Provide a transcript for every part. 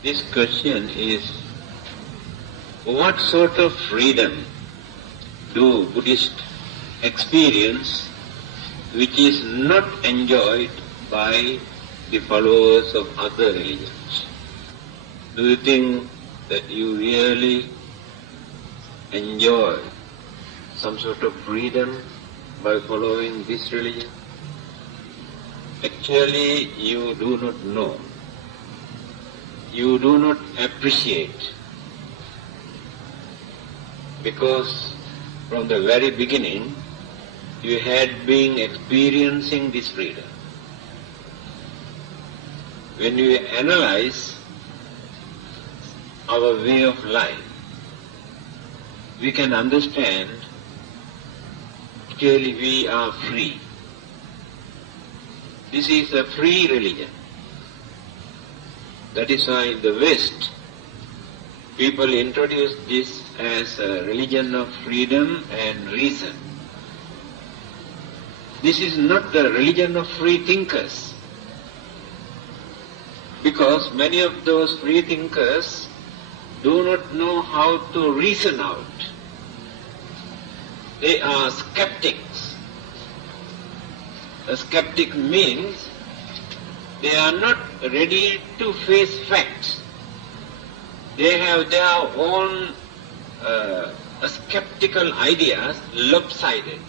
This question is, what sort of freedom do Buddhists experience which is not enjoyed by the followers of other religions? Do you think that you really enjoy some sort of freedom by following this religion? Actually, you do not know. You do not appreciate, because from the very beginning you had been experiencing this freedom. When we analyze our way of life, we can understand clearly we are free. This is a free religion. That is why in the West, people introduce this as a religion of freedom and reason. This is not the religion of free thinkers, because many of those free thinkers do not know how to reason out. They are skeptics. A skeptic means they are not ready to face facts. They have their own skeptical ideas lopsided.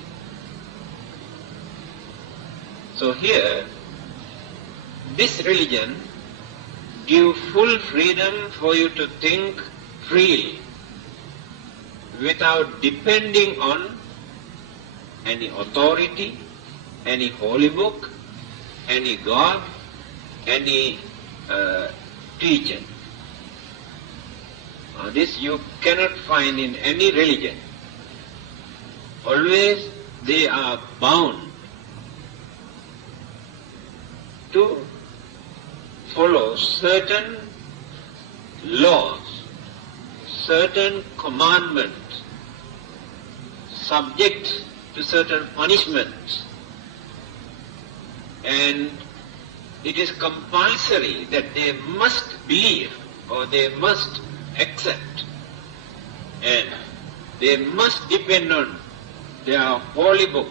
So here, this religion gives full freedom for you to think freely without depending on any authority, any holy book, any God, any teacher. This you cannot find in any religion. Always they are bound to follow certain laws, certain commandments, subject to certain punishments, and it is compulsory that they must believe or they must accept, and they must depend on their holy book.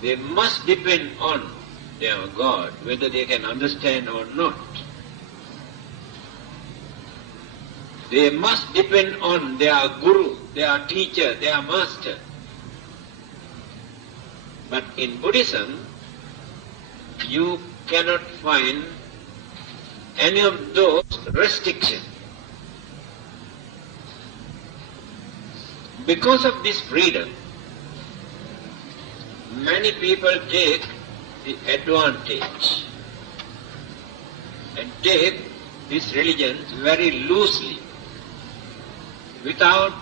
They must depend on their God, whether they can understand or not. They must depend on their guru, their teacher, their master. But in Buddhism, you cannot find any of those restrictions. Because of this freedom, many people take the advantage and take this religion very loosely, without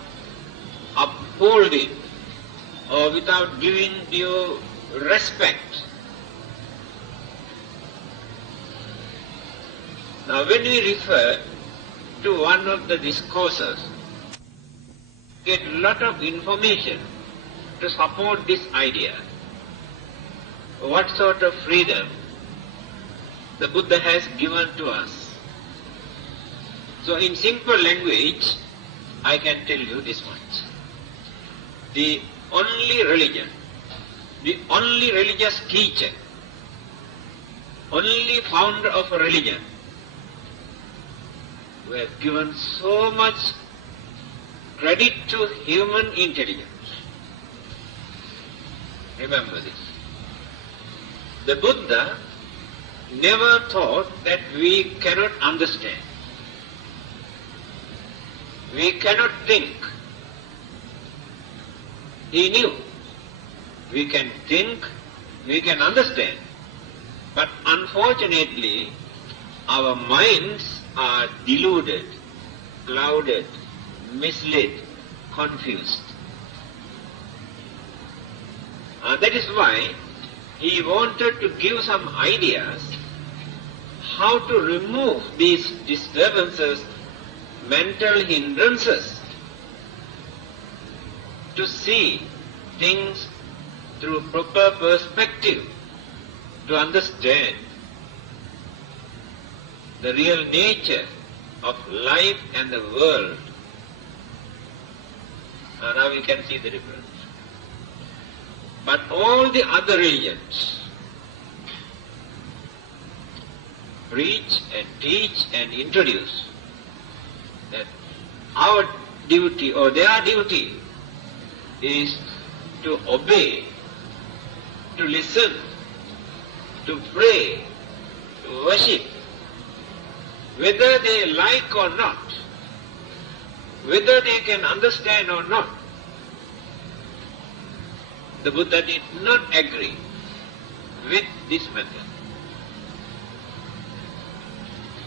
upholding or without giving due respect. Now when we refer to one of the discourses, we get a lot of information to support this idea. What sort of freedom the Buddha has given to us. So in simple language, I can tell you this much. The only religion, the only religious teacher, only founder of a religion who has given so much credit to human intelligence. Remember this. The Buddha never thought that we cannot understand. We cannot think. He knew we can think, we can understand, but unfortunately our minds are deluded, clouded, misled, confused. That is why he wanted to give some ideas how to remove these disturbances, mental hindrances, to see things through proper perspective, to understand. the real nature of life and the world. Now we can see the difference. But all the other religions preach and teach and introduce that our duty or their duty is to obey, to listen, to pray, to worship, whether they like or not, whether they can understand or not. The Buddha did not agree with this method.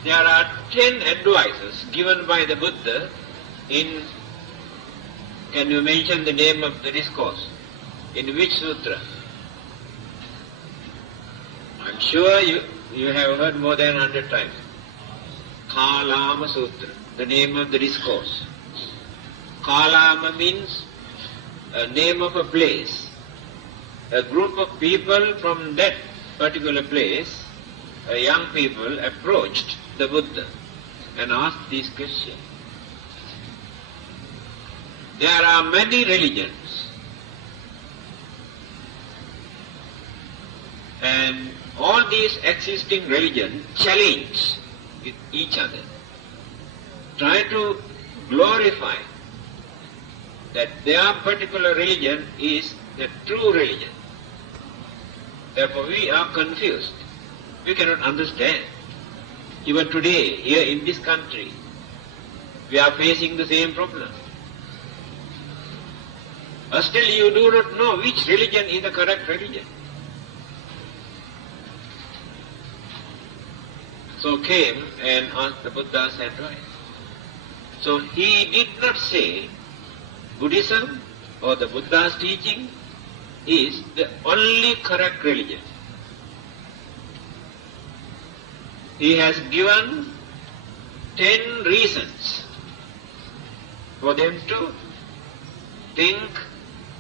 There are 10 advices given by the Buddha in, can you mention the name of the discourse? In which sutra? I'm sure you have heard more than 100 times. Kalama Sutra, the name of the discourse. Kalama means a name of a place. A group of people from that particular place, young people, approached the Buddha and asked this question. There are many religions, and all these existing religions challenge with each other, try to glorify that their particular religion is the true religion. Therefore we are confused. We cannot understand. Even today, here in this country, we are facing the same problem. Still you do not know which religion is the correct religion. So came and asked the Buddha's advice. So he did not say Buddhism or the Buddha's teaching is the only correct religion. He has given 10 reasons for them to think,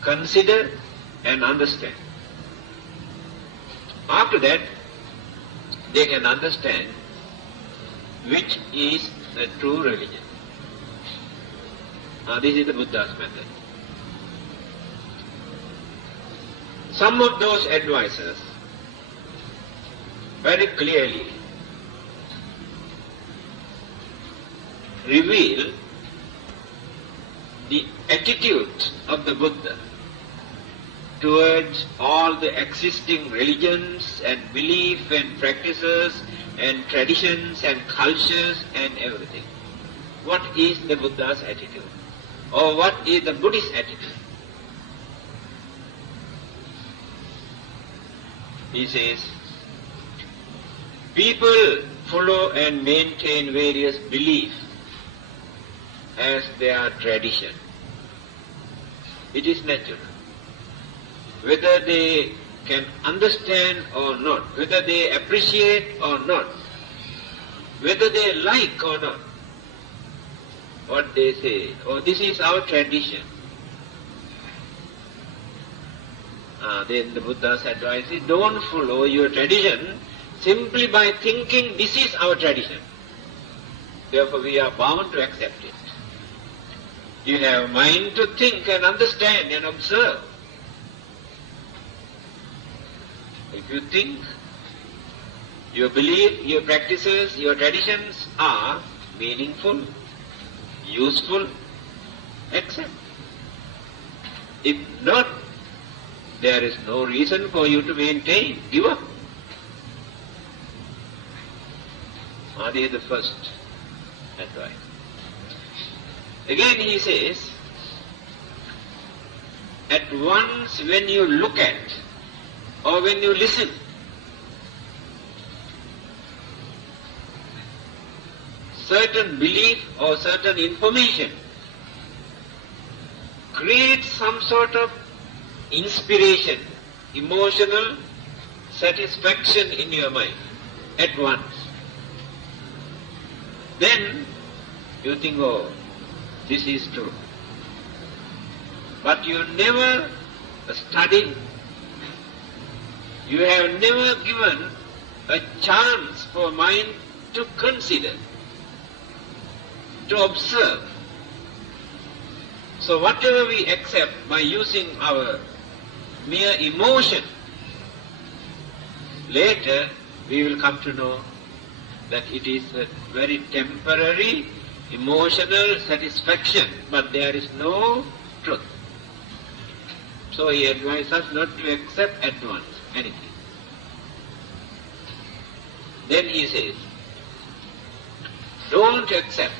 consider and understand. After that, they can understand which is the true religion. Now this is the Buddha's method. Some of those advices very clearly reveal the attitude of the Buddha towards all the existing religions and belief and practices and traditions and cultures and everything. What is the Buddha's attitude? Or what is the Buddhist attitude? He says, people follow and maintain various beliefs as their tradition. It is natural. Whether they can understand or not, whether they appreciate or not, whether they like or not, what they say, oh, this is our tradition. Then the Buddha's advice is, don't follow your tradition simply by thinking this is our tradition. Therefore we are bound to accept it. You have mind to think and understand and observe. If you think, your belief, your practices, your traditions are meaningful, useful, accept. If not, there is no reason for you to maintain, give up. This is the first advice. Again he says, at once when you look at or when you listen, certain belief or certain information creates some sort of inspiration, emotional satisfaction in your mind at once. Then you think, oh, this is true. But you never studied, you have never given a chance for mind to consider, to observe. So whatever we accept by using our mere emotion, later we will come to know that it is a very temporary emotional satisfaction, but there is no truth. So he advises us not to accept at once anything. Then he says, don't accept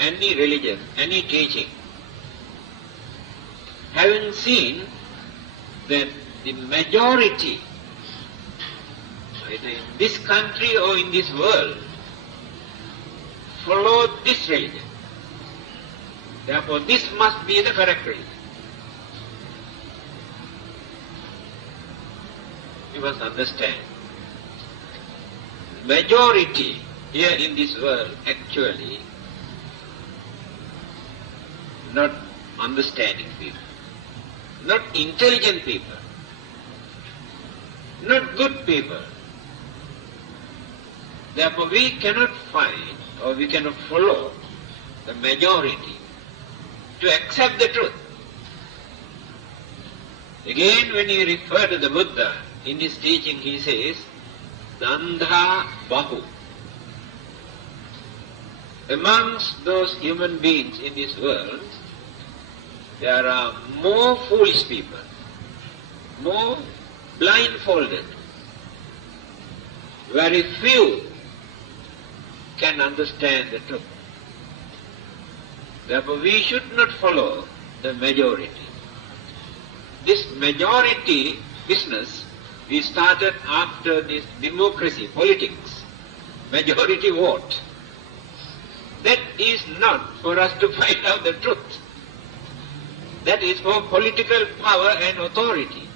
any religion, any teaching, having seen that the majority, either in this country or in this world, follow this religion. Therefore, this must be the correct religion. You must understand, majority here in this world actually not understanding people, not intelligent people, not good people. Therefore, we cannot find or we cannot follow the majority to accept the truth. Again, when he referred to the Buddha, in his teaching he says, Dandha Bahu. Amongst those human beings in this world, there are more foolish people, more blindfolded. Very few can understand the truth. Therefore, we should not follow the majority. This majority business we started after this democracy, politics, majority vote. That is not for us to find out the truth. That is for political power and authority.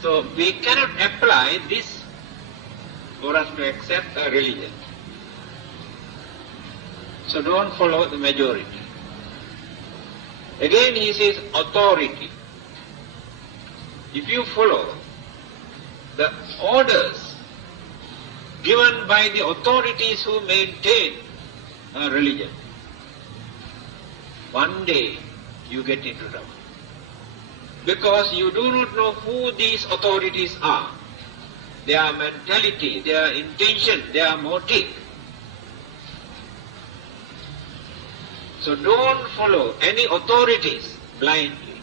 So we cannot apply this for us to accept a religion. So don't follow the majority. Again he says authority. If you follow the orders given by the authorities who maintain a religion, one day you get into trouble. Because you do not know who these authorities are, their mentality, their intention, their motive. So don't follow any authorities blindly,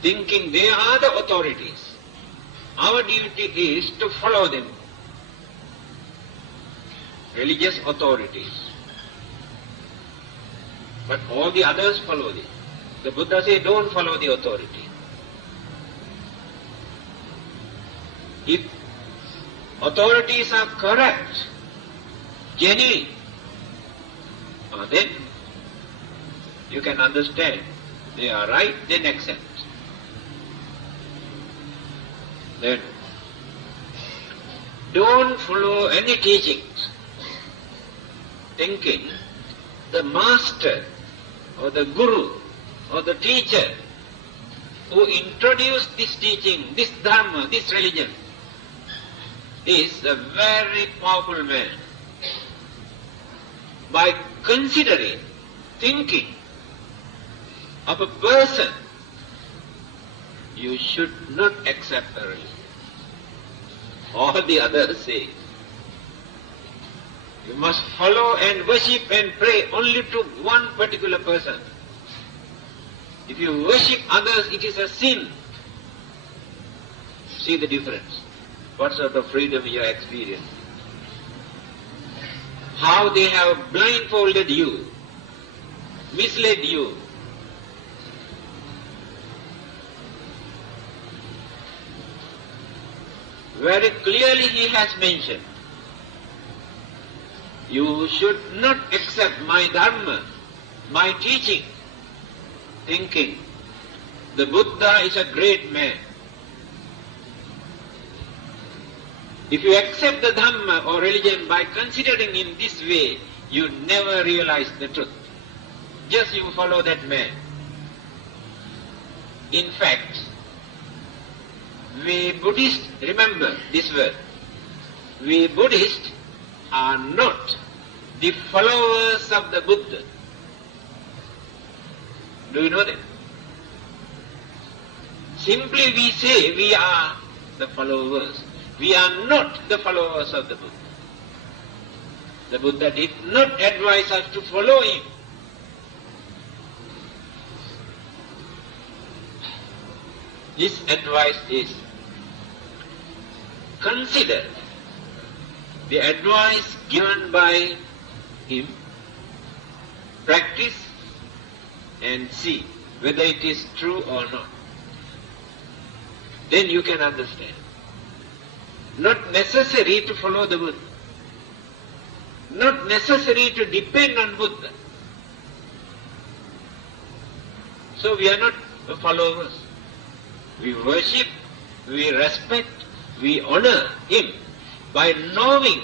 thinking they are the authorities. Our duty is to follow them, religious authorities. But all the others follow them. The Buddha says, don't follow the authority. If authorities are correct, genuine, then you can understand they are right, then accept. Then don't follow any teachings, thinking the master or the guru or the teacher who introduced this teaching, this dharma, this religion, is a very powerful man. By considering, thinking of a person, you should not accept a religion. All the others say, you must follow and worship and pray only to one particular person. If you worship others, it is a sin. See the difference. What sort of freedom you are experiencing. How they have blindfolded you, misled you. Very clearly he has mentioned, you should not accept my dharma, my teaching, thinking the Buddha is a great man. If you accept the Dhamma or religion by considering in this way, you never realize the truth. Just you follow that man. In fact, we Buddhists remember this word. we Buddhists are not the followers of the Buddha. Do you know that? Simply we say we are the followers. We are not the followers of the Buddha. The Buddha did not advise us to follow him. His advice is, consider the advice given by him, practice and see whether it is true or not. Then you can understand. Not necessary to follow the Buddha. Not necessary to depend on Buddha. So we are not the followers. We worship, we respect, we honor him by knowing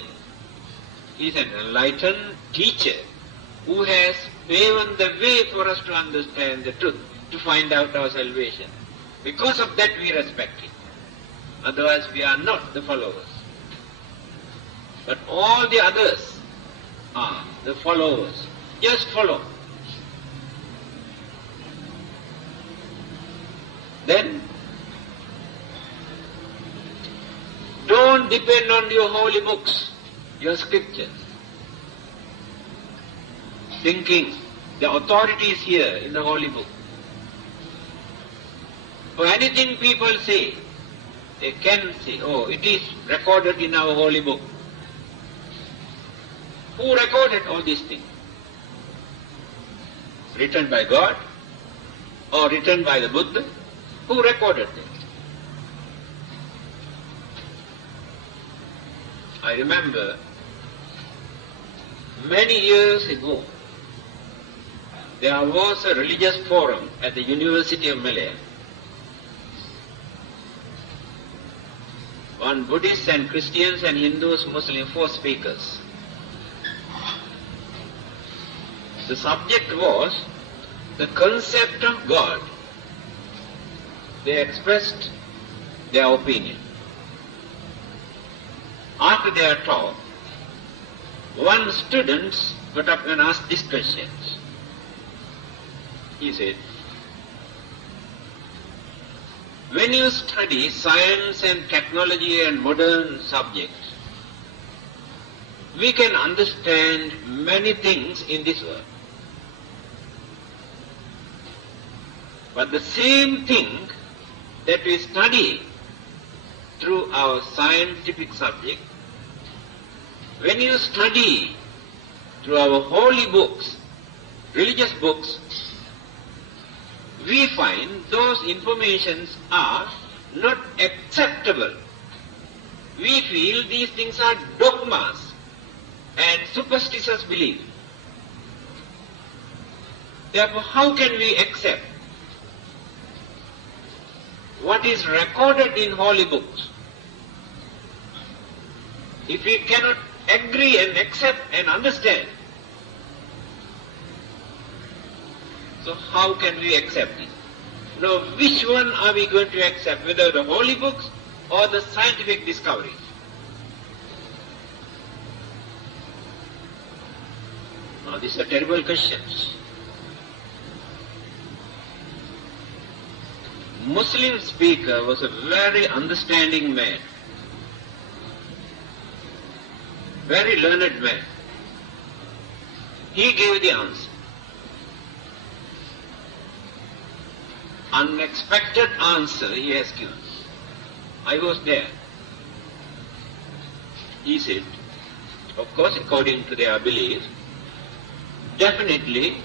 he is an enlightened teacher who has paved the way for us to understand the truth, to find out our salvation. Because of that we respect him. Otherwise we are not the followers. But all the others are the followers. Just follow. Then don't depend on your holy books, your scriptures, thinking the authority is here in the holy book. For anything people say, they can say, oh, it is recorded in our holy book. Who recorded all these things? Written by God or written by the Buddha? Who recorded them? I remember many years ago, there was a religious forum at the University of Malaya. On Buddhists and Christians and Hindus, Muslims, 4 speakers. The subject was the concept of God. They expressed their opinion. After their talk, one student got up and asked these questions. He said, when you study science and technology and modern subjects, we can understand many things in this world. But the same thing that we study through our scientific subject, when you study through our holy books, religious books, we find those informations are not acceptable. We feel these things are dogmas and superstitious belief. Therefore, how can we accept what is recorded in holy books? If we cannot agree and accept and understand, so how can we accept it? Now, which one are we going to accept, whether the holy books or the scientific discoveries? Now, these are terrible questions. Muslim speaker was a very understanding man, very learned man. He gave the answer. Unexpected answer he has given. I was there. He said, of course, according to their belief, definitely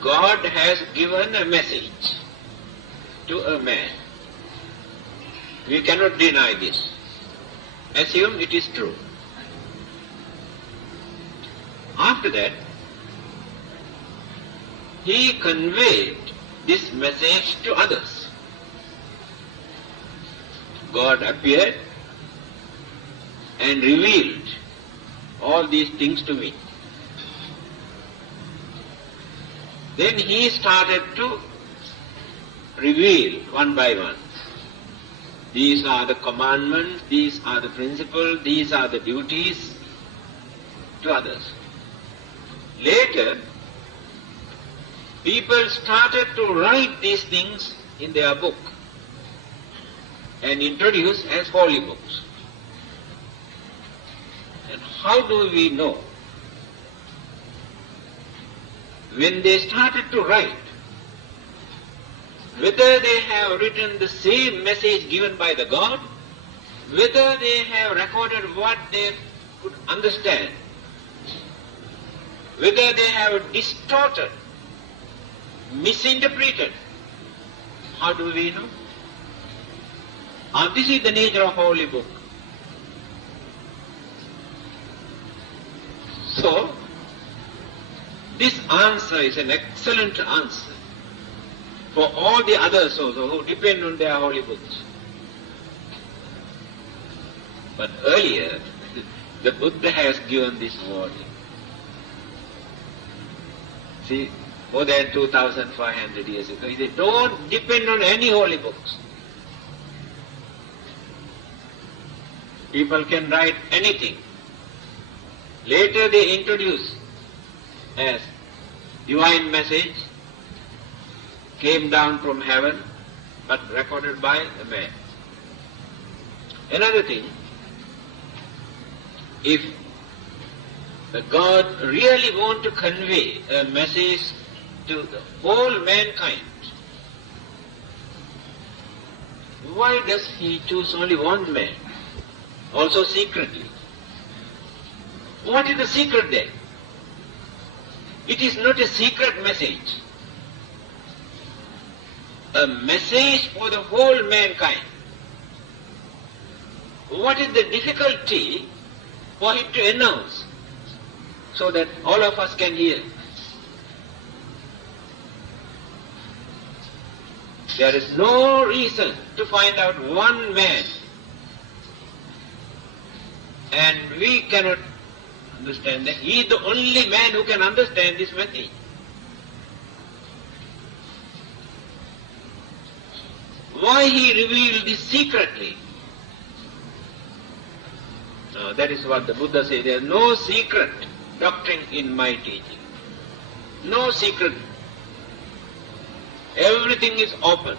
God has given a message to a man. We cannot deny this. Assume it is true. After that, he conveyed this message to others. God appeared and revealed all these things to me. Then he started to reveal one by one. These are the commandments, these are the principles, these are the duties to others. Later, people started to write these things in their book and introduce as holy books. And how do we know? When they started to write, whether they have written the same message given by the God, whether they have recorded what they could understand, whether they have distorted, misinterpreted, how do we know? This is the nature of holy book. So, this answer is an excellent answer for all the others also who depend on their holy books. But earlier, the Buddha has given this warning. See, more than 2,500 years ago, he said, don't depend on any holy books. People can write anything. Later they introduce as divine message came down from heaven but recorded by a man. Another thing, if the God really want to convey a message to the whole mankind, why does he choose only one man, also secretly? What is the secret there? It is not a secret message. A message for the whole mankind. What is the difficulty for him to announce so that all of us can hear? There is no reason to find out one man, and we cannot understand that he is the only man who can understand this message. Why he revealed this secretly? That is what the Buddha said. There is no secret doctrine in my teaching. No secret. Everything is open.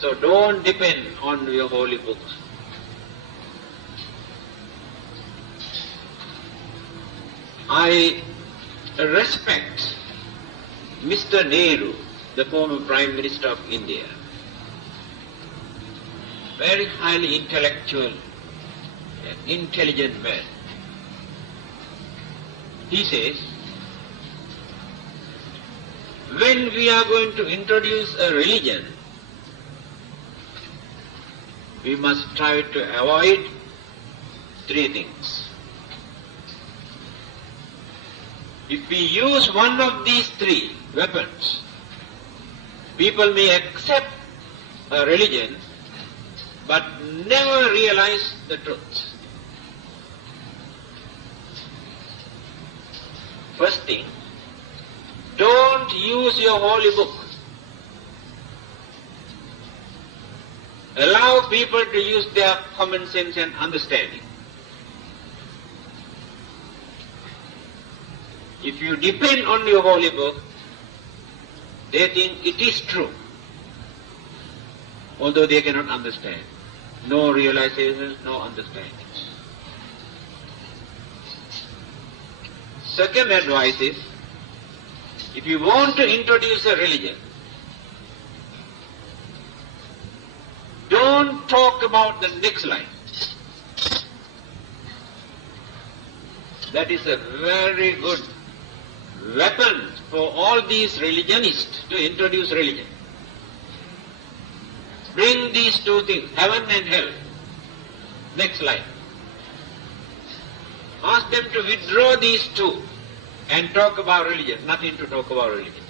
So don't depend on your holy books. I respect Mr. Nehru, the former Prime Minister of India. Very highly intellectual, intelligent man. He says, when we are going to introduce a religion, we must try to avoid three things. If we use one of these three weapons, people may accept a religion but never realize the truth. First thing, don't use your holy book. Allow people to use their common sense and understanding. If you depend on your holy book, they think it is true, although they cannot understand. No realization, no understanding. Second advice is, if you want to introduce a religion, don't talk about the next line. That is a very good weapon for all these religionists to introduce religion. Bring these two things, heaven and hell. Next line. Ask them to withdraw these two and talk about religion. Nothing to talk about religion.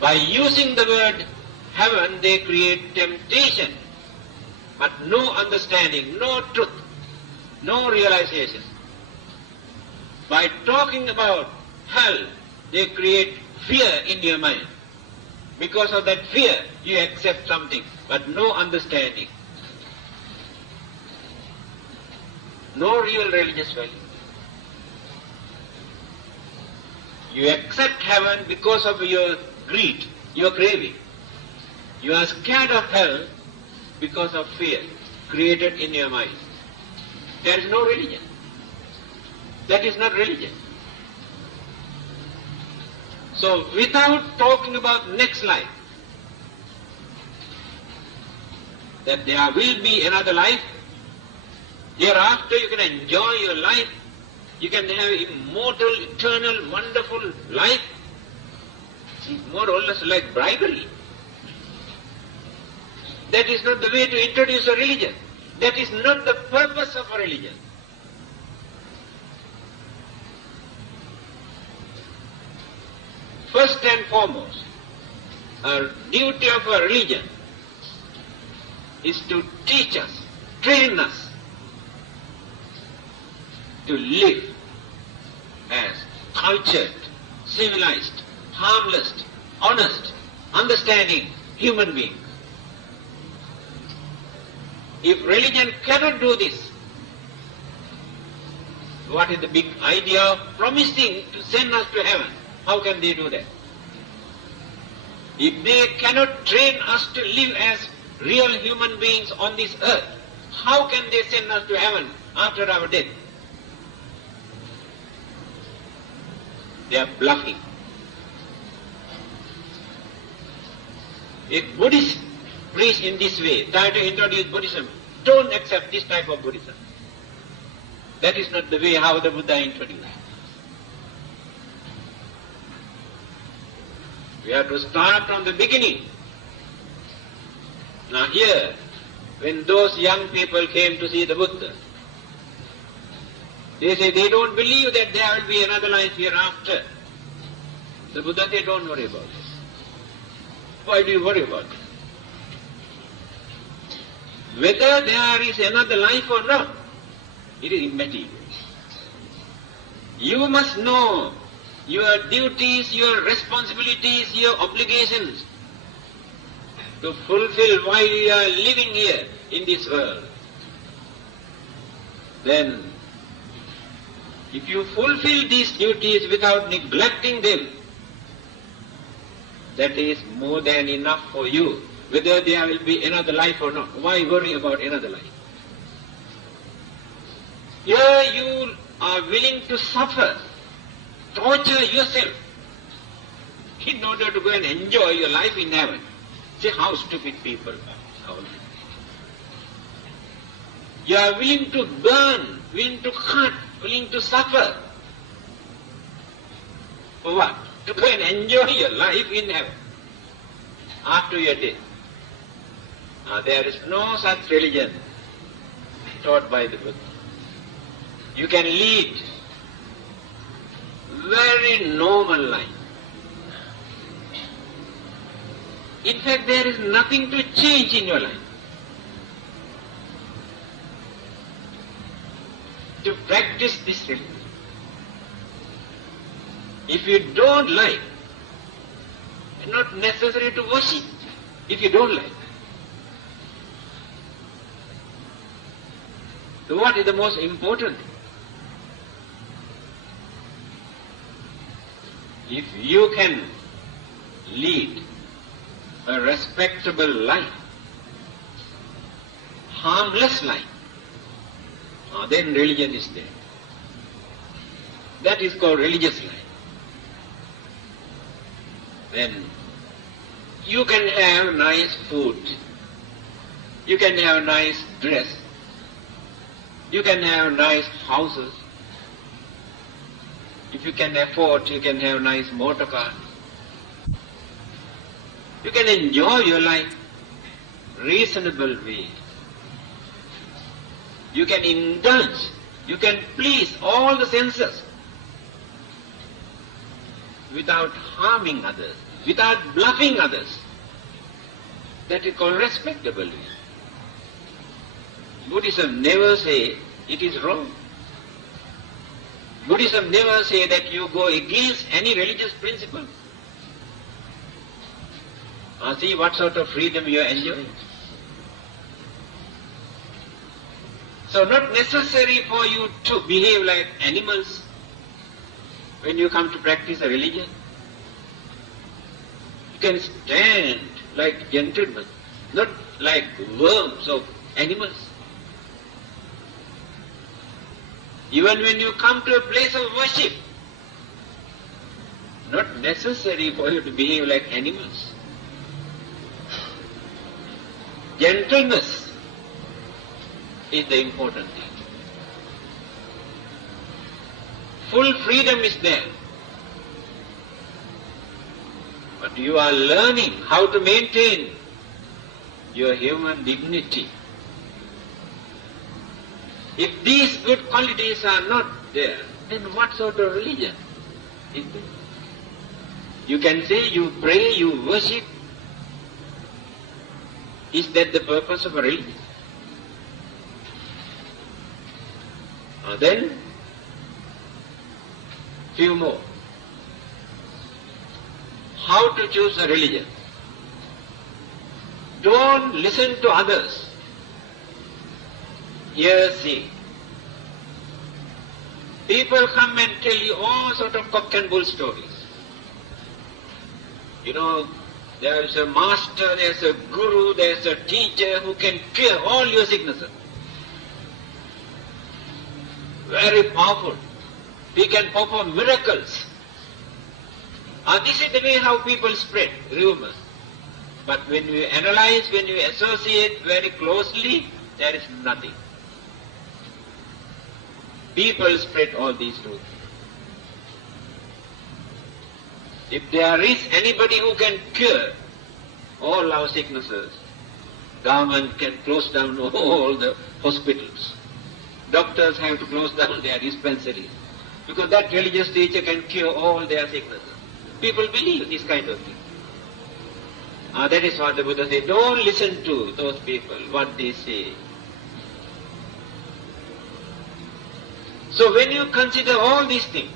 By using the word heaven, they create temptation, but no understanding, no truth, no realization. By talking about hell, they create fear in your mind. Because of that fear, you accept something, but no understanding. No real religious value. You accept heaven because of your greed, your craving. You are scared of hell because of fear created in your mind. There is no religion. That is not religion. So without talking about next life, that there will be another life, hereafter you can enjoy your life, you can have immortal, eternal, wonderful life. It's more or less like bribery. That is not the way to introduce a religion. That is not the purpose of a religion. First and foremost, our duty of a religion is to teach us, train us to live as cultured, civilized, harmless, honest, understanding human beings. If religion cannot do this, what is the big idea of promising to send us to heaven? How can they do that? If they cannot train us to live as real human beings on this earth, how can they send us to heaven after our death? They are bluffing. If Buddhists preach in this way, try to introduce Buddhism, don't accept this type of Buddhism. That is not the way how the Buddha introduced. We have to start from the beginning. Now here, when those young people came to see the Buddha, they say they don't believe that there will be another life hereafter. The Buddha said, don't worry about it. Why do you worry about it? Whether there is another life or not, it is immaterial. You must know your duties, your responsibilities, your obligations to fulfill while you are living here in this world. Then, if you fulfill these duties without neglecting them, that is more than enough for you, whether there will be another life or not. Why worry about another life? Here you are willing to suffer, torture yourself in order to go and enjoy your life in heaven. See how stupid people are. You are willing to burn, willing to cut, willing to suffer. For what? To go and enjoy your life in heaven after your death. Now there is no such religion taught by the Buddha. You can lead very normal life. In fact, there is nothing to change in your life. To practice this religion. If you don't like, it's not necessary to worship if you don't like. So what is the most important thing? If you can lead a respectable life, harmless life, then religion is there. That is called religious life. Then you can have nice food, you can have nice dress, you can have nice houses. If you can afford, you can have nice motor cars. You can enjoy your life reasonable way. You can indulge, you can please all the senses without harming others, without bluffing others. That is called respectable. Buddhism never say it is wrong. Buddhism never say that you go against any religious principle. See what sort of freedom you are enjoying. So not necessary for you to behave like animals when you come to practice a religion. You can stand like gentlemen, not like worms of animals. Even when you come to a place of worship, not necessary for you to behave like animals. Gentleness is the important thing. Full freedom is there. But you are learning how to maintain your human dignity. If these good qualities are not there, then what sort of religion is there? You can say you pray, you worship. Is that the purpose of a religion? Then, few more. How to choose a religion? Don't listen to others. Hear, see. People come and tell you all sort of cock and bull stories. You know, there is a master, there is a guru, there is a teacher who can cure all your sicknesses. Very powerful. He can perform miracles. This is the way how people spread rumors. But when you analyze, when you associate very closely, there is nothing. People spread all these rumors. If there is anybody who can cure all our sicknesses, government can close down all the hospitals. Doctors have to close down their dispensaries because that religious teacher can cure all their sicknesses. People believe this kind of thing. That is what the Buddha said. Don't listen to those people, what they say. So when you consider all these things,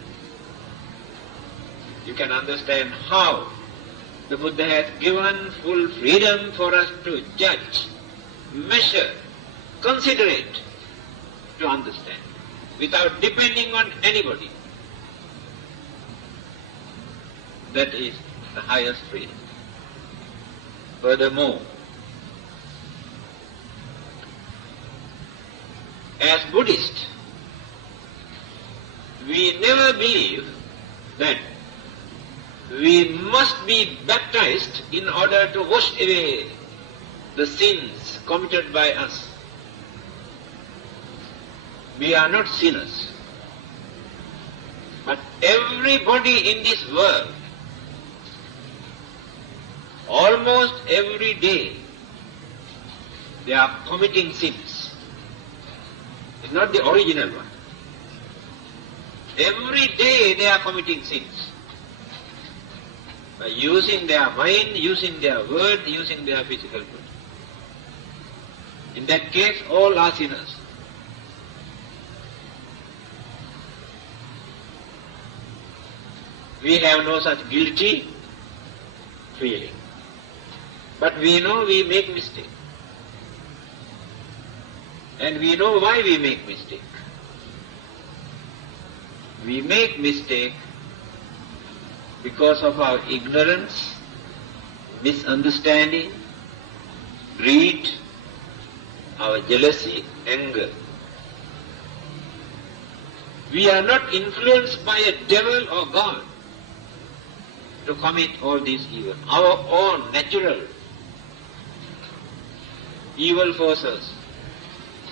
you can understand how the Buddha has given full freedom for us to judge, measure, consider it, to understand, without depending on anybody. That is the highest freedom. Furthermore, as Buddhists, we never believe that we must be baptized in order to wash away the sins committed by us. We are not sinners. But everybody in this world, almost every day, they are committing sins. It's not the original one. Every day they are committing sins. By using their mind, using their word, using their physical body. In that case, all are sinners. We have no such guilty feeling. But we know we make mistake. And we know why we make mistake. We make mistake because of our ignorance, misunderstanding, greed, our jealousy, anger. We are not influenced by a devil or God to commit all these evil. Our own natural evil forces.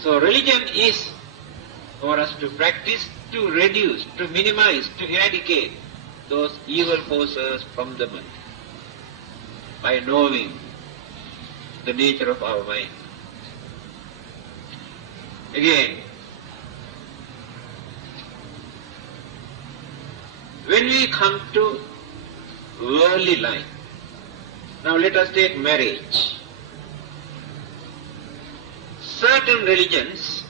So religion is for us to practice, to reduce, to minimize, to eradicate those evil forces from the mind by knowing the nature of our mind. Again, when we come to worldly life, now let us take marriage. Certain religions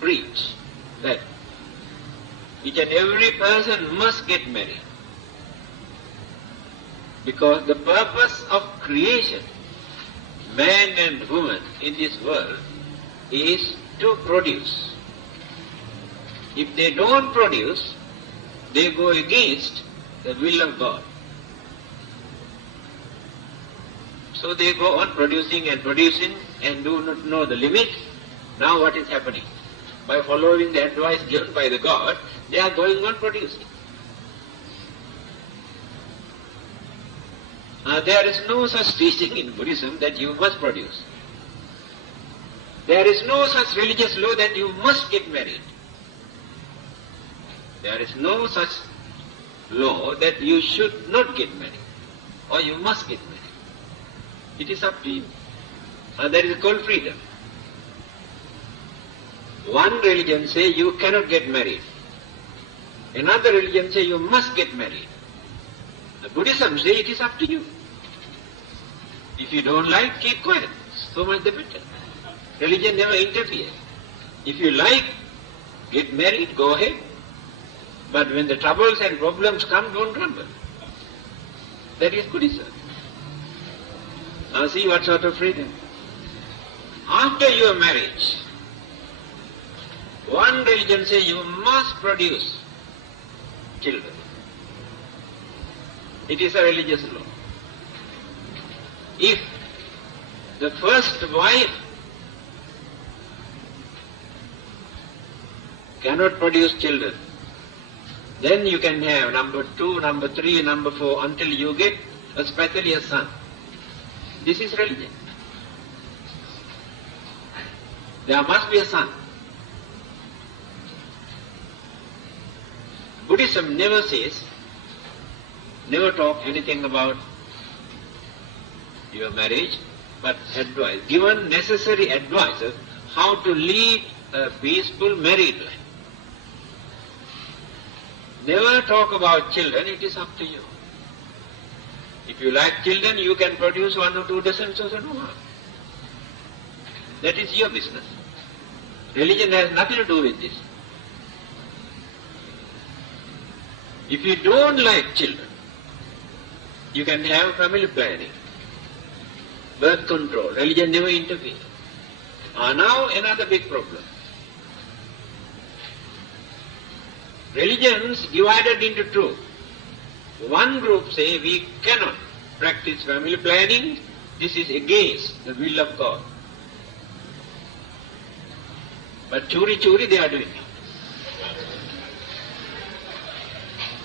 preach that each and every person must get married. Because the purpose of creation, man and woman in this world, is to produce. If they don't produce, they go against the will of God. So they go on producing and producing and do not know the limit. Now what is happening? By following the advice given by the God, they are going on producing. There is no such teaching in Buddhism that you must produce. There is no such religious law that you must get married. There is no such law that you should not get married or you must get married. It is up to you. That is called freedom. One religion says you cannot get married. Another religion says you must get married. Buddhism says it is up to you. If you don't like, keep quiet. So much the better. Religion never interferes. If you like, get married, go ahead. But when the troubles and problems come, don't grumble. That is Buddhism. Now see what sort of freedom. After your marriage, one religion says you must produce children. It is a religious law. If the first wife cannot produce children, then you can have number 2, number 3, number 4 until you get especially a son. This is religion. There must be a son. Buddhism never says, never talk anything about your marriage, but advice, given necessary advices how to lead a peaceful married life. Never talk about children, it is up to you. If you like children, you can produce 1 or 2 dozen, so no harm. That is your business. Religion has nothing to do with this. If you don't like children, you can have family planning, birth control. Religion never interferes. Now another big problem. Religions divided into 2. One group say we cannot practice family planning, this is against the will of God. But churi they are doing it.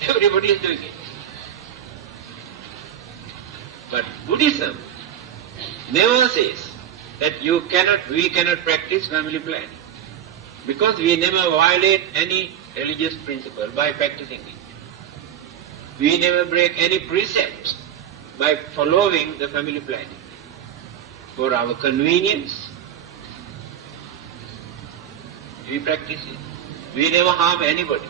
Everybody is doing it. But Buddhism never says that we cannot practice family planning, because we never violate any religious principle by practicing it. We never break any precepts by following the family planning. For our convenience, we practice it. We never harm anybody.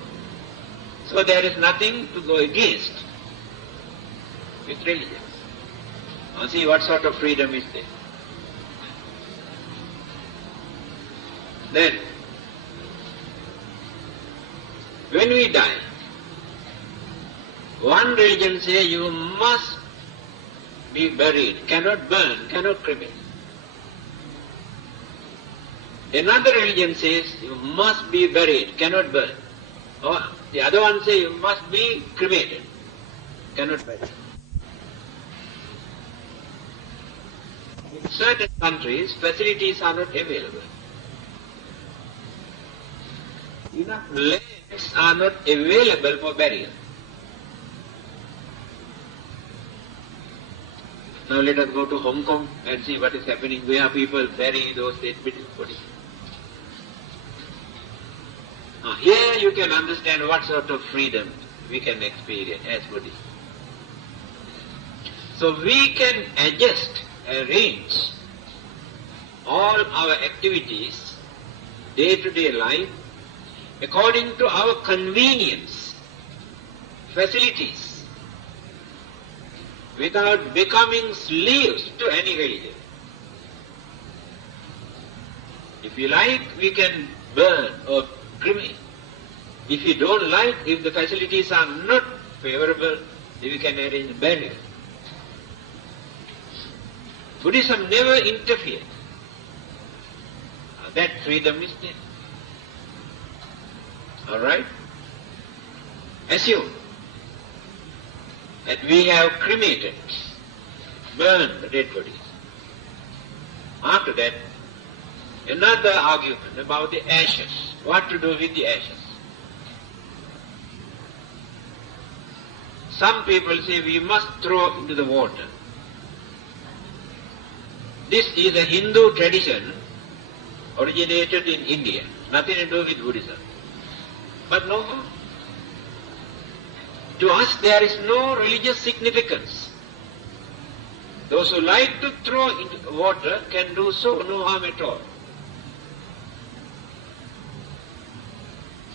So there is nothing to go against with religion. Now see what sort of freedom is there. Then, when we die, one religion says you must be buried, cannot burn, cannot cremate. Another religion says you must be buried, cannot burn. Or the other one says you must be cremated, cannot bury. In certain countries, facilities are not available. Enough lands are not available for burial. Now let us go to Hong Kong and see what is happening, where people bury those dead bodies. Now here you can understand what sort of freedom we can experience as Buddhists. So we can adjust, arrange all our activities, day-to-day life, according to our convenience, facilities, without becoming slaves to any religion. If you like, we can burn or cremate. If you don't like, if the facilities are not favorable, we can arrange burial. Buddhism never interfered. That freedom is there. All right? Assume that we have cremated, burned the dead bodies. After that, another argument about the ashes. What to do with the ashes? Some people say we must throw into the water. This is a Hindu tradition originated in India, nothing to do with Buddhism. But no harm. To us there is no religious significance. Those who like to throw into water can do so, no harm at all.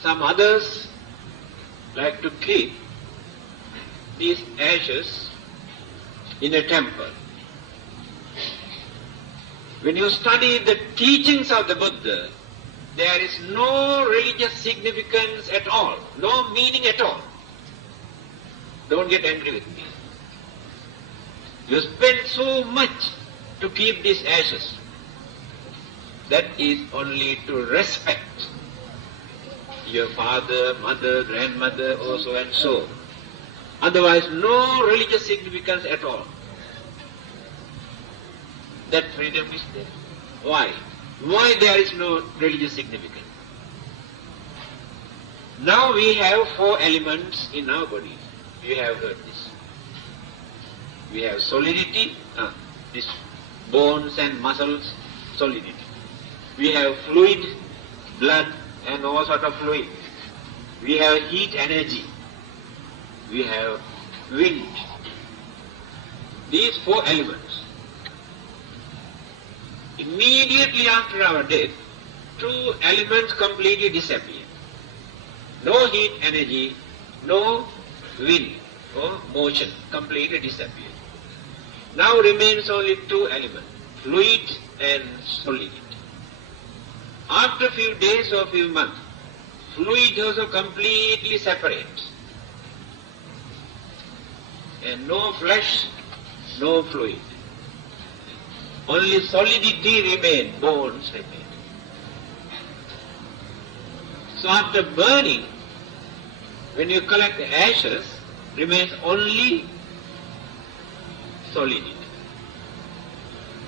Some others like to keep these ashes in a temple. When you study the teachings of the Buddha, there is no religious significance at all, no meaning at all. Don't get angry with me. You spend so much to keep these ashes. That is only to respect your father, mother, grandmother, or so and so. Otherwise, no religious significance at all. That freedom is there. Why? Why there is no religious significance? Now we have 4 elements in our body. You have heard this. We have solidity, this bones and muscles, solidity. We have fluid, blood and all sort of fluid. We have heat, energy. We have wind. These 4 elements. Immediately after our death, 2 elements completely disappear. No heat, energy, no wind or motion, completely disappear. Now remains only 2 elements, fluid and solidity. After a few days or few months, fluid also completely separates. And no flesh, no fluid. Only solidity remains, bones remain. So after burning, when you collect the ashes, remains only solidity.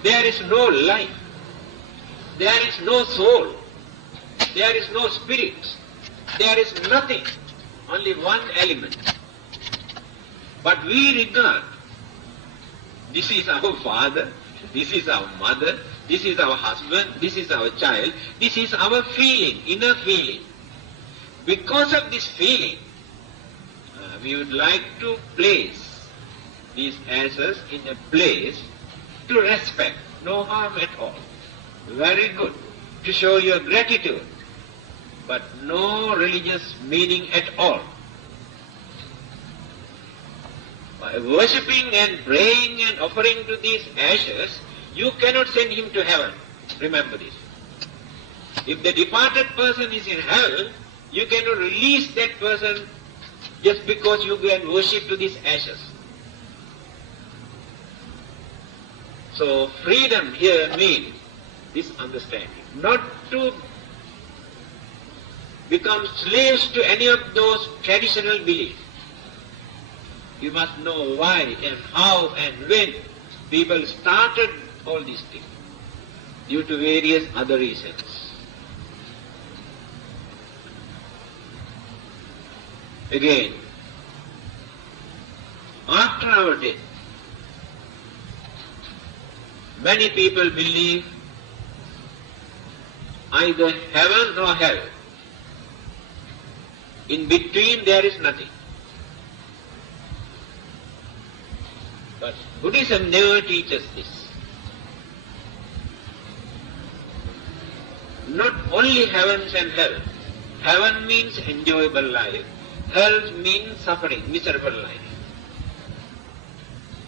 There is no life. There is no soul. There is no spirit. There is nothing. Only one element. But we regard this is our father, this is our mother, this is our husband, this is our child, this is our feeling, inner feeling. Because of this feeling, we would like to place these ashes in a place to respect, no harm at all. Very good, to show your gratitude, but no religious meaning at all. By worshipping and praying and offering to these ashes, you cannot send him to heaven. Remember this. If the departed person is in hell, you cannot release that person just because you go and worship to these ashes. So freedom here means this understanding. Not to become slaves to any of those traditional beliefs. You must know why and how and when people started all these things, due to various other reasons. Again, after our death, many people believe either heaven or hell. In between there is nothing. But Buddhism never teaches this. Not only heavens and hell. Heaven means enjoyable life. Hell means suffering, miserable life.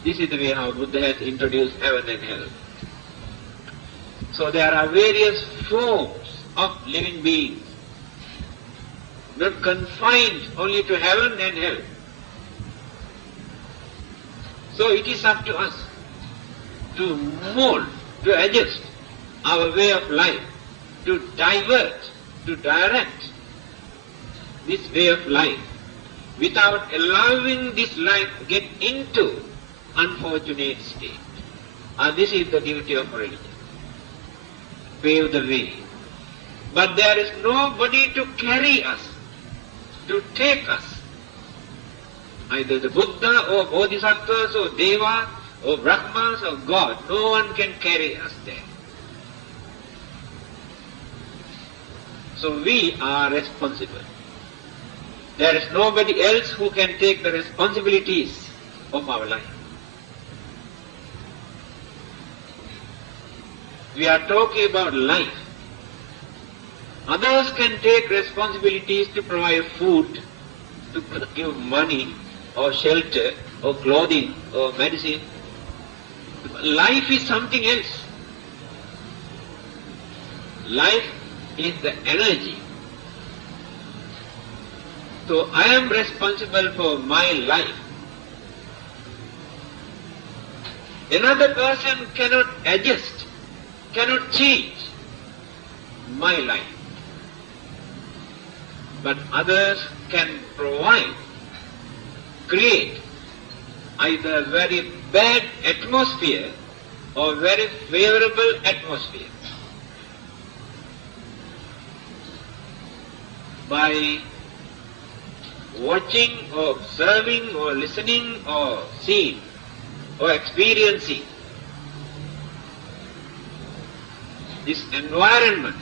This is the way how Buddha has introduced heaven and hell. So there are various forms of living beings, not confined only to heaven and hell. So it is up to us. to mold, to adjust our way of life, to divert, to direct this way of life without allowing this life get into unfortunate state. This is the duty of religion. Pave the way. But there is nobody to carry us, to take us. Either the Buddha or Bodhisattvas or Devas or Brahmas or God. No one can carry us there. So we are responsible. There is nobody else who can take the responsibilities of our life. We are talking about life. Others can take responsibilities to provide food, to give money or shelter or clothing or medicine. Life is something else. Life is the energy. So I am responsible for my life. Another person cannot adjust, cannot change my life. But others can provide, create either a very bad atmosphere or very favorable atmosphere by watching or observing or listening or seeing or experiencing this environment.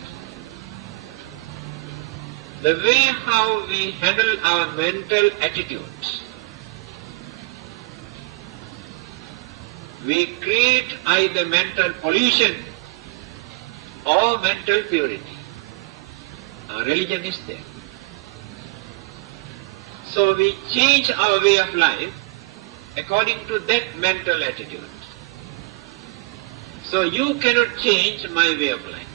The way how we handle our mental attitudes, we create either mental pollution or mental purity. Our religion is there. So we change our way of life according to that mental attitude. So you cannot change my way of life.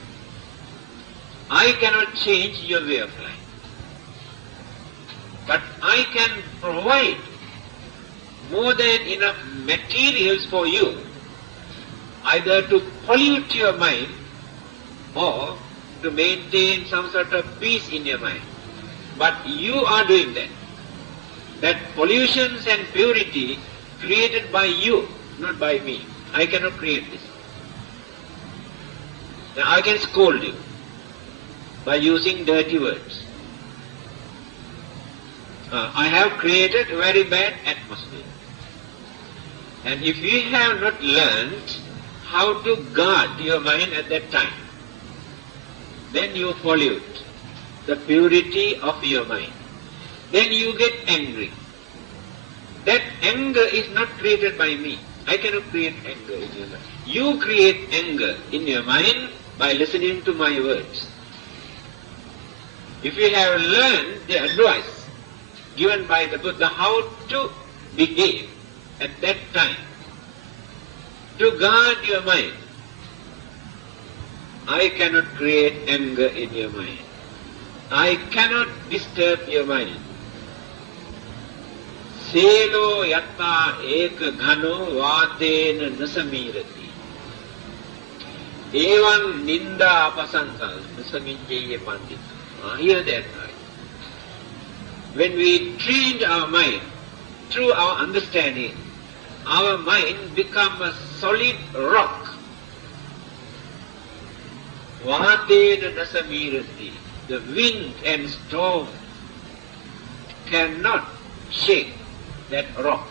I cannot change your way of life. But I can provide more than enough materials for you, either to pollute your mind or to maintain some sort of peace in your mind. But you are doing that. That pollutions and purity created by you, not by me. I cannot create this. Now I can scold you by using dirty words. I have created a very bad atmosphere. And if you have not learned how to guard your mind at that time, then you pollute the purity of your mind. Then you get angry. That anger is not created by me. I cannot create anger in your mind. You create anger in your mind by listening to my words. If you have learned the advice given by the Buddha how to behave at that time, to guard your mind, I cannot create anger in your mind. I cannot disturb your mind. Selo yatta ek ghano vatena nasamirati. Evan ninda apasansa nasaminjeye pandita. Hear that right. When we train our mind through our understanding, our mind becomes a solid rock. Vatena nasamirati. The wind and storm cannot shake that rock.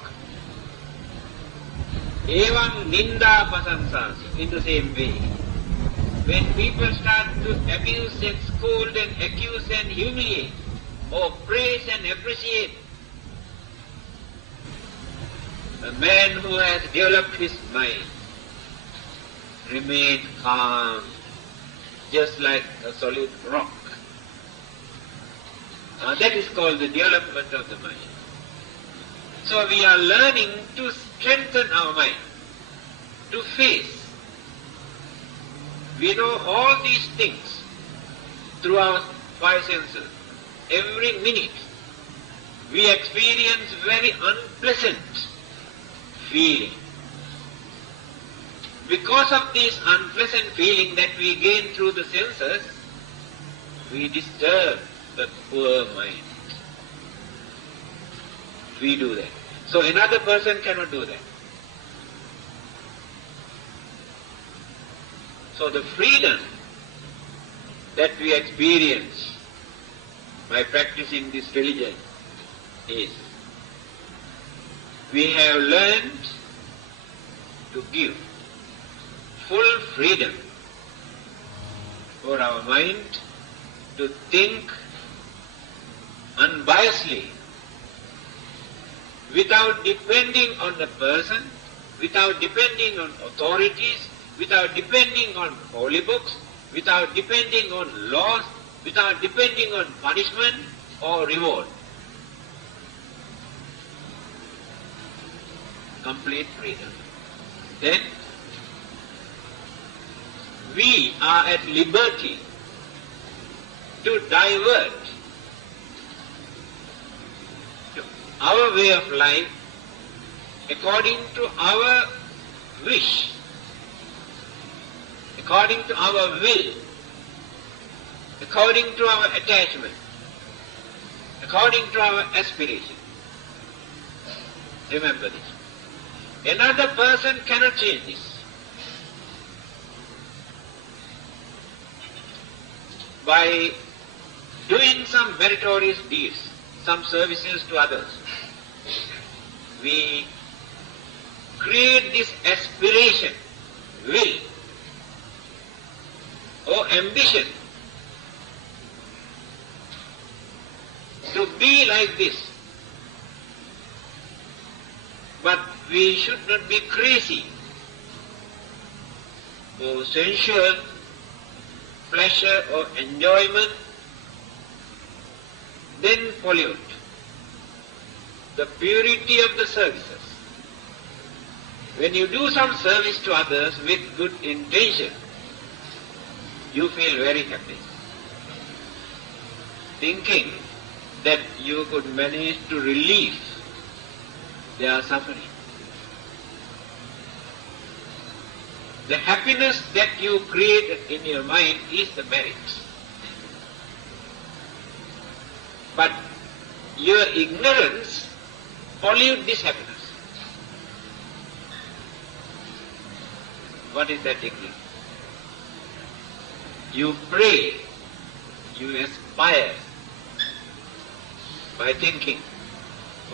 Evam ninda pasansasi. In the same way, when people start to abuse and scold and accuse and humiliate, or praise and appreciate, a man who has developed his mind remains calm, just like a solid rock. That is called the development of the mind. So we are learning to strengthen our mind, to face. We know all these things through our five senses. Every minute we experience very unpleasant feeling. Because of this unpleasant feeling that we gain through the senses, we disturb the poor mind. We do that. So another person cannot do that. So the freedom that we experience by practicing this religion is we have learned to give full freedom for our mind to think unbiasedly, without depending on the person, without depending on authorities, without depending on holy books, without depending on laws, without depending on punishment or reward. Complete freedom. Then we are at liberty to divert our way of life according to our wish, according to our will, according to our attachment, according to our aspiration. Remember this. Another person cannot change this. By doing some meritorious deeds, some services to others, we create this aspiration, will, or ambition to be like this. But we should not be crazy for sensual pleasure or enjoyment, then pollute the purity of the services. When you do some service to others with good intention, you feel very happy, thinking that you could manage to relieve their suffering. The happiness that you create in your mind is the merit. But your ignorance pollutes this happiness. What is that ignorance? You pray, you aspire by thinking,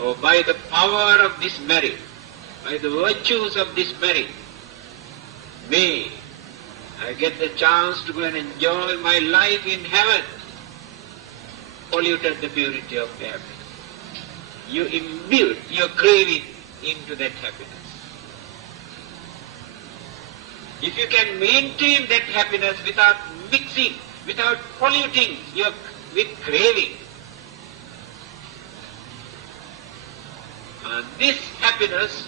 or by the power of this merit, by the virtues of this merit, may I get the chance to go and enjoy my life in heaven. Polluted the purity of the happiness. You imbue your craving into that happiness. If you can maintain that happiness without mixing, without polluting with craving, this happiness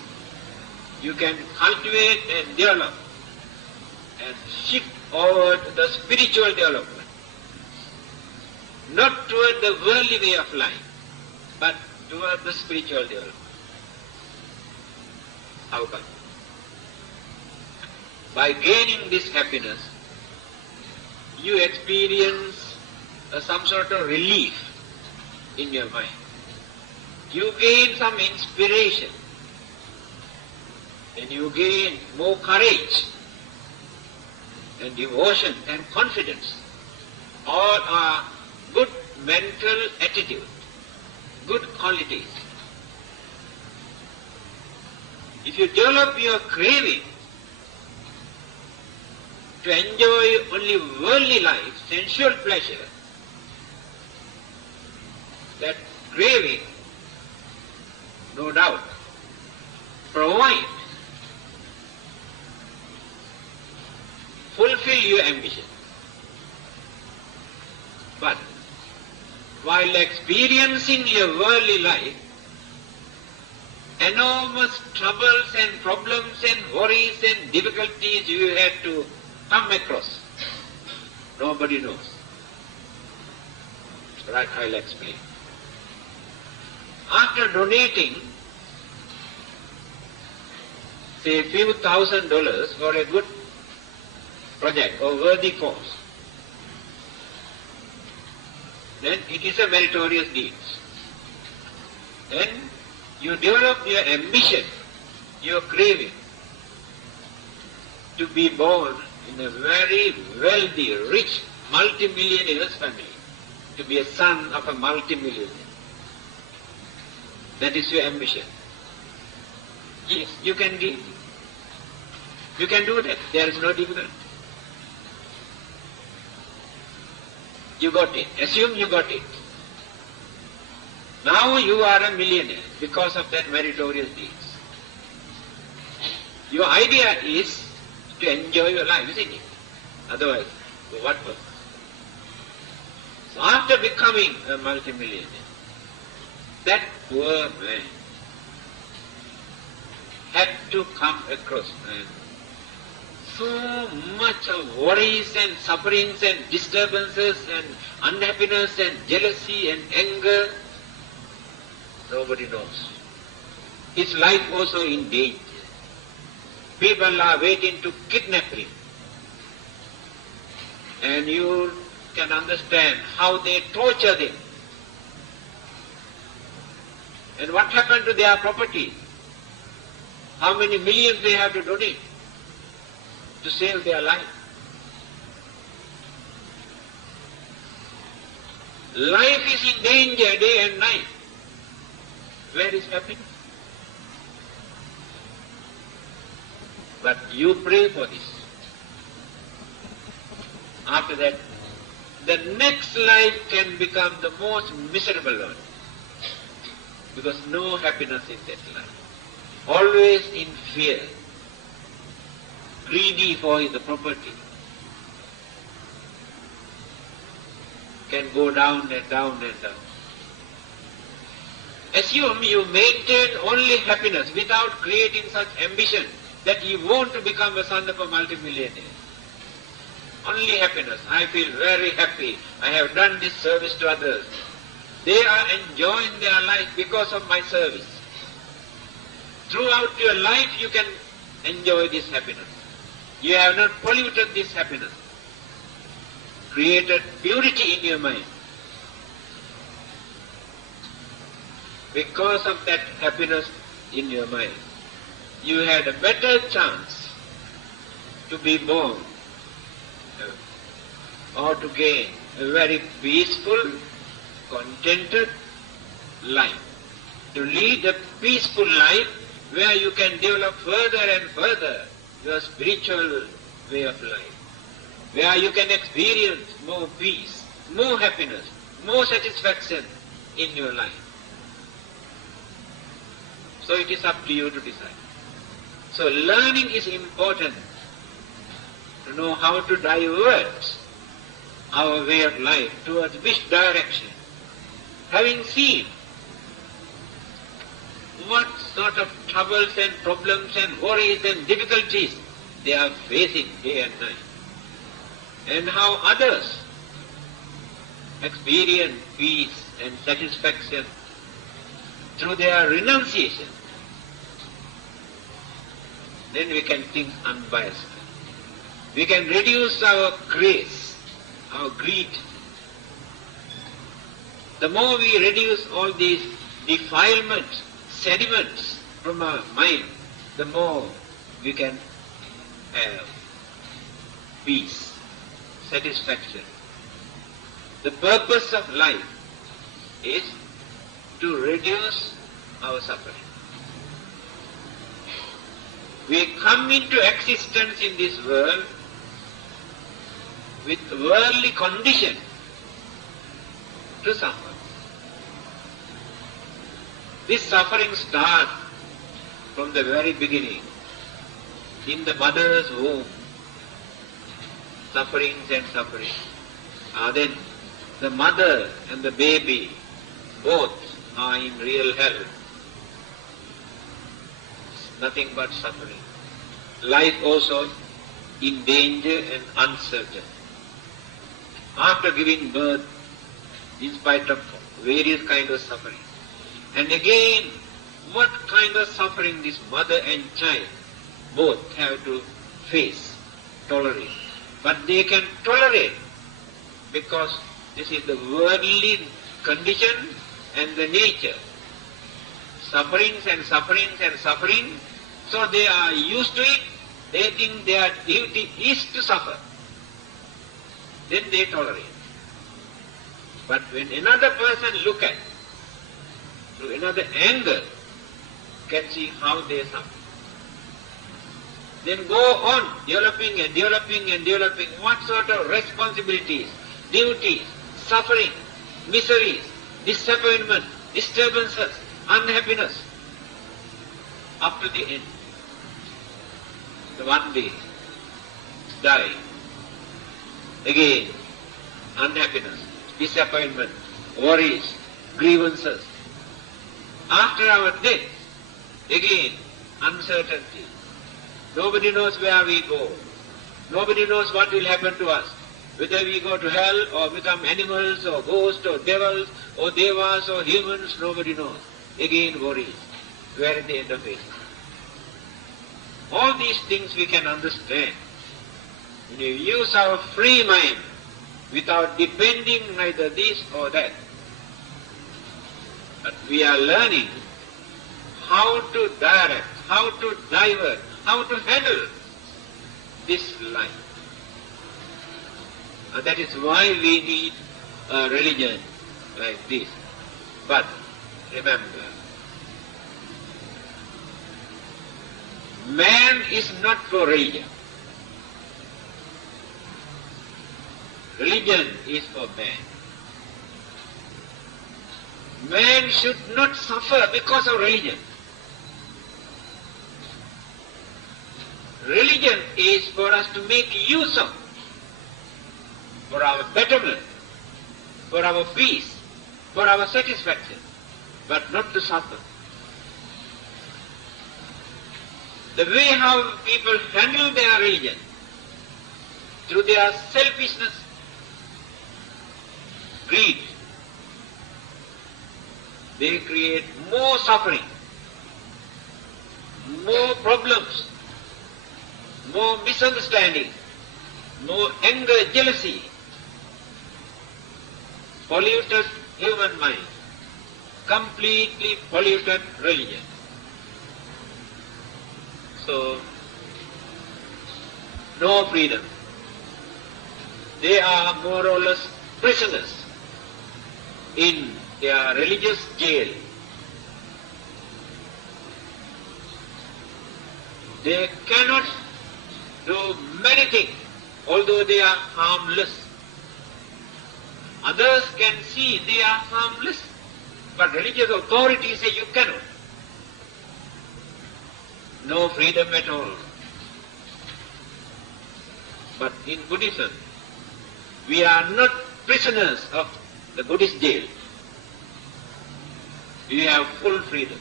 you can cultivate and develop and shift over to the spiritual development. Not toward the worldly way of life, but toward the spiritual development. How come? By gaining this happiness, you experience some sort of relief in your mind. You gain some inspiration, and you gain more courage and devotion and confidence. All are good mental attitude, good qualities. If you develop your craving to enjoy only worldly life, sensual pleasure, that craving, no doubt, provide, fulfill your ambition. But while experiencing your worldly life, enormous troubles and problems and worries and difficulties you had to come across. Nobody knows. Right, I'll explain. After donating say, few $1,000 for a good project or worthy cause, then it is a meritorious deed. And you develop your ambition, your craving to be born in a very wealthy, rich, multi-millionaire's family, to be a son of a multi-millionaire. That is your ambition. Yes, you can give. You can do that. There is no difficulty. You got it. Assume you got it. Now you are a millionaire because of that meritorious deeds. Your idea is to enjoy your life, isn't it? Otherwise, for what purpose? So after becoming a multimillionaire, that poor man had to come across so much of worries and sufferings and disturbances and unhappiness and jealousy and anger. Nobody knows. His life also in danger. People are waiting to kidnap him. And you can understand how they torture them. And what happened to their property? How many millions they have to donate to save their life? Life is in danger day and night. Where is happiness? But you pray for this. After that, the next life can become the most miserable one. Because no happiness in that life. Always in fear. Greedy for the property. Can go down and down and down. Assume you maintain only happiness without creating such ambition that you want to become a son of a multimillionaire. Only happiness. I feel very happy. I have done this service to others. They are enjoying their life because of my service. Throughout your life you can enjoy this happiness. You have not polluted this happiness. Created purity in your mind. Because of that happiness in your mind, you had a better chance to be born or to gain a very peaceful, contented life. To lead a peaceful life where you can develop further and further your spiritual way of life, where you can experience more peace, more happiness, more satisfaction in your life. So it is up to you to decide. So learning is important to know how to divert our way of life towards which direction. Having seen what sort of troubles and problems and worries and difficulties they are facing day and night, and how others experience peace and satisfaction through their renunciation, then we can think unbiased. We can reduce our grace, our greed. The more we reduce all these defilements, sediments from our mind, the more we can have peace, satisfaction. The purpose of life is to reduce our suffering. We come into existence in this world with worldly condition to suffer. This suffering starts from the very beginning, in the mother's womb. Sufferings and sufferings. Then the mother and the baby both are in real hell. Nothing but suffering. Life also in danger and uncertain. After giving birth, in spite of various kinds of suffering. And again, what kind of suffering this mother and child both have to face, tolerate. But they can tolerate because this is the worldly condition and the nature. Sufferings and sufferings and suffering, so they are used to it, they think their duty is to suffer. Then they tolerate. But when another person look at, through another angle, can see how they suffer. Then go on developing and developing and developing what sort of responsibilities, duties, suffering, miseries, disappointment, disturbances, unhappiness, up to the end. The one day, die. Again, unhappiness, disappointment, worries, grievances. After our death, again, uncertainty. Nobody knows where we go. Nobody knows what will happen to us. Whether we go to hell or become animals or ghosts or devils or devas or humans, nobody knows. Again worries. Where is the end of it? All these things we can understand. When you use our free mind without depending neither this or that. But we are learning how to direct, how to divert, how to handle this life. And that is why we need a religion like this. But remember, man is not for religion. Religion is for man. Man should not suffer because of religion. Religion is for us to make use of, for our betterment, for our peace, for our satisfaction, but not to suffer. The way how people handle their religion, through their selfishness, greed, they create more suffering, more problems, more misunderstanding, more anger, jealousy, polluted human mind, completely polluted religion. So, no freedom. They are more or less prisoners in their religious jail. They cannot do many things, although they are harmless. Others can see they are harmless, but religious authorities say you cannot. No freedom at all. But in Buddhism, we are not prisoners of the Buddhist jail. We have full freedom.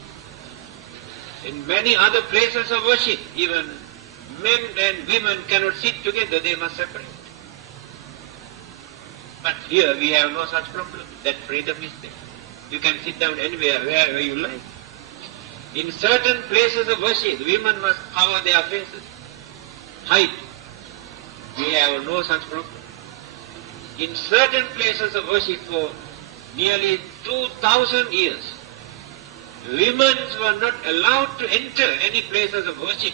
In many other places of worship, even men and women cannot sit together, they must separate. But here we have no such problem. That freedom is there. You can sit down anywhere, wherever you like. In certain places of worship, women must cover their faces, hide. We have no such problem. In certain places of worship for nearly 2,000 years, women were not allowed to enter any places of worship.